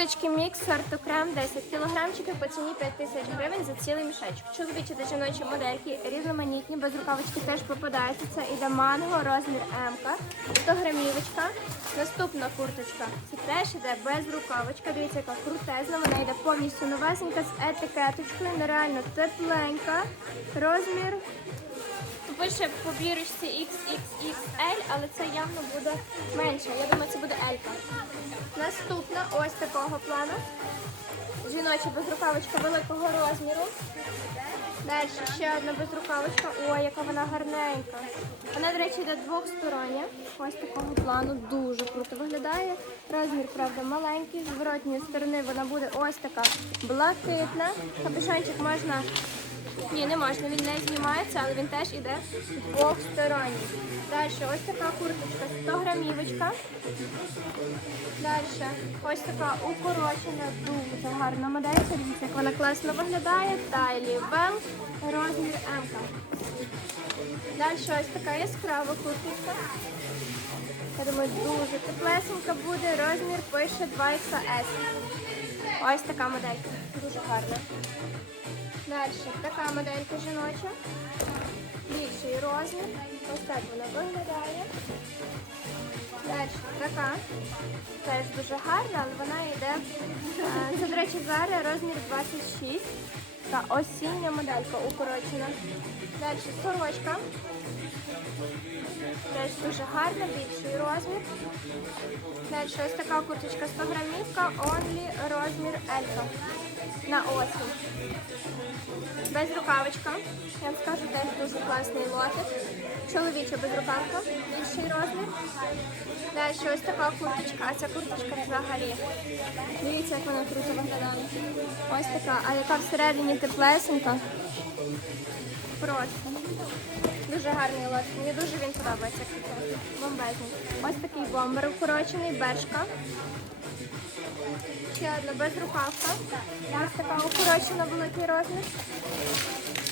Курточки мікс, сорту крем, 10 кілограмчиків по ціні 5 тисяч гривень за цілий мішечок. Чоловічі та жіночі модельки різноманітні, без рукавички теж попадаються. Це іде манго, розмір М, 100 грамівочка. Наступна курточка. Це теж іде без рукавичка. Дивіться, яка крутезна. Вона йде повністю новесенька з етикеточкою. Нереально тепленька. Розмір пише по бірочці XXXL, але це явно буде менше. Я думаю, це буде L. Наступна ось такого плану. Жіноча безрукавочка великого розміру. Далі ще одна безрукавочка. Ой, яка вона гарненька. Вона, до речі, йде двохстороння. Ось такого плану дуже круто виглядає. Розмір, правда, маленький. З зворотньої сторони вона буде ось така блакитна. Капюшончик можна ні, не можна, він не знімається, але він теж іде двохсторонній. Далі ось така курточка 100 грамівочка. Далі ось така укорочена, дуже гарна моделька. Дивіться, як вона класно виглядає. Тайлі Бел, розмір М. Далі ось така яскрава курточка. Я думаю, дуже теплесенька буде. Розмір пише 2XS. Ось така моделька. Дуже гарна. Далі така моделька жіноча. Більший розмір. Ось так вона виглядає. Далі така. Теж дуже гарна, але вона йде. е, Це, до речі, зараз розмір 26. Та осіння моделька укорочена. Далі сорочка. Теж дуже гарна, більший розмір. Далі ось така курточка 100 грамівка, only розмір L на осінь. Без рукавичка. Я вам скажу, теж дуже класний лотик. Чоловіча безрукавка, більший розмір. Далі ось така курточка, а ця курточка взагалі. Дивіться, як вона круто виглядає. Ось така, а яка всередині теплесенька. Просто. Дуже гарний лот. Мені дуже він подобається. Бомбезний. Ось такий бомбер укорочений, бершка. Ще одна безрукавка. Ось така укорочена великий розмір.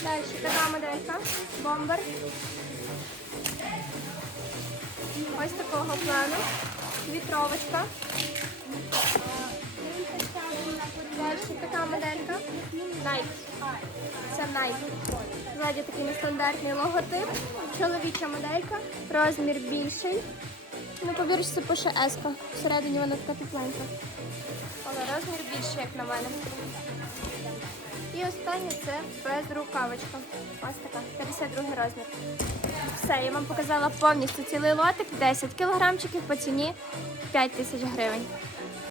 Далі така моделька. Бомбер. Ось такого плану. Вітровочка. Це Nike. Ззаді такий нестандартний логотип. Чоловіча моделька. Розмір більший. Ну, повіришся, пише S. Всередині вона така тепленька. Але розмір більший, як на мене. І останнє це безрукавочка. Ось така, 52 розмір. Все, я вам показала повністю цілий лотик, 10 кілограмчиків по ціні 5 тисяч гривень.